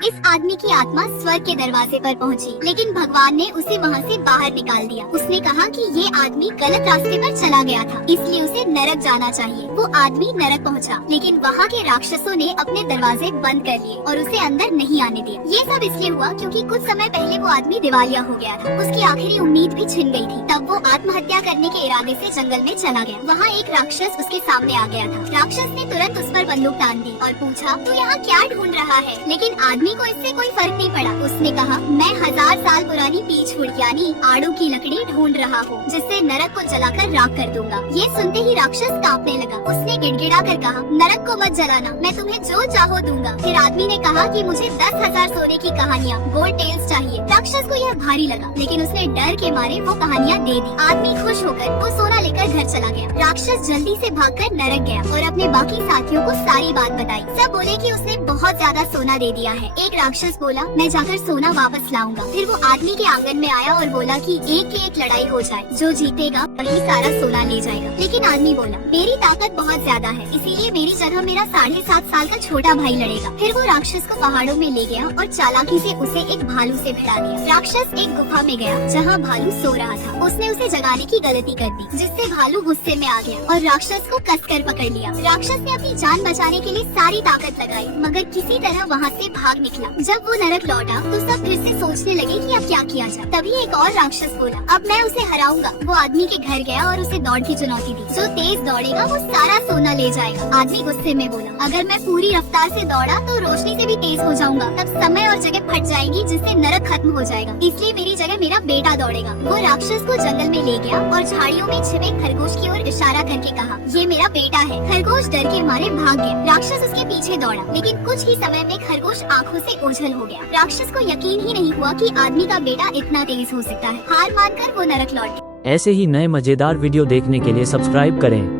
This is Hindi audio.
इस आदमी की आत्मा स्वर्ग के दरवाजे पर पहुंची, लेकिन भगवान ने उसे वहां से बाहर निकाल दिया। उसने कहा कि ये आदमी गलत रास्ते पर चला गया था, इसलिए उसे नरक जाना चाहिए। वो आदमी नरक पहुंचा, लेकिन वहां के राक्षसों ने अपने दरवाजे बंद कर लिए और उसे अंदर नहीं आने दिया। ये सब इसलिए हुआ क्योंकि कुछ समय पहले वो आदमी दिवालिया हो गया था। उसकी आखिरी उम्मीद भी छिन गई थी। तब वो आत्महत्या करने के इरादे से जंगल में चला गया। वहाँ एक राक्षस उसके सामने आ गया था। राक्षस ने तुरंत उस पर बंदूक तान दी और पूछा, तू यहाँ क्या ढूंढ रहा है? लेकिन आदमी को इससे कोई फर्क नहीं पड़ा। उसने कहा, मैं 1000 साल पुरानी पीछहुड़ यानी आड़ू की लकड़ी ढूंढ रहा हूँ, जिससे नरक को जलाकर राख कर दूंगा। ये सुनते ही राक्षस कांपने लगा। उसने गिड़गिड़ा कर कहा, नरक को मत जलाना, मैं तुम्हें जो चाहो दूंगा। फिर आदमी ने कहा कि मुझे 10,000 सोने की कहानियाँ गोल्ड टेल्स चाहिए। राक्षस को यह भारी लगा, लेकिन उसने डर के मारे वो कहानियाँ दे दी। आदमी खुश होकर वो सोना लेकर घर चला गया। राक्षस जल्दी से भागकर नरक गया और अपने बाकी साथियों को सारी बात बताई। सब बोले कि उसने बहुत ज्यादा सोना दे दिया है। एक राक्षस बोला, मैं जाकर सोना वापस लाऊंगा। फिर वो आदमी के आंगन में आया और बोला कि एक की एक लड़ाई हो जाए, जो जीतेगा वही सारा सोना ले जाएगा। लेकिन आदमी बोला, मेरी ताकत बहुत ज्यादा है, इसीलिए मेरी जगह मेरा 7.5 साल का छोटा भाई लड़ेगा। फिर वो राक्षस को पहाड़ों में ले गया और चालाकी से उसे एक भालू से भिड़ा दिया। राक्षस एक गुफा में गया जहाँ भालू सो रहा था। उसने उसे जगाने की गलती कर दी, जिससे भालू गुस्से में आ गया और राक्षस को कसकर पकड़ लिया। राक्षस ने अपनी जान बचाने के लिए सारी ताकत लगाई, मगर किसी तरह वहाँ से भाग निकला। जब वो नरक लौटा तो सब फिर से सोचने लगे कि अब क्या किया जाए। तभी एक और राक्षस बोला, अब मैं उसे हराऊंगा। वो आदमी के घर गया और उसे दौड़ की चुनौती दी। जो तेज दौड़ेगा वो सारा सोना ले जाएगा। आदमी गुस्से में बोला, अगर मैं पूरी रफ्तार से दौड़ा तो रोशनी से भी तेज हो जाऊंगा, तब समय और जगह फट जाएगी, जिससे नरक खत्म हो जाएगा। इसलिए मेरी जगह मेरा बेटा दौड़ेगा। वो राक्षस को जंगल में ले गया और झाड़ियों में छिपे खरगोश की ओर इशारा करके कहा, ये मेरा बेटा है। खरगोश डर के मारे भाग गया। राक्षस उसके पीछे दौड़ा, लेकिन कुछ ही समय में खरगोश आँखों से ओझल हो गया। राक्षस को यकीन ही नहीं हुआ कि आदमी का बेटा इतना तेज हो सकता है। हार मानकर वो नरक लौट गया। ऐसे ही नए मजेदार वीडियो देखने के लिए सब्सक्राइब करें।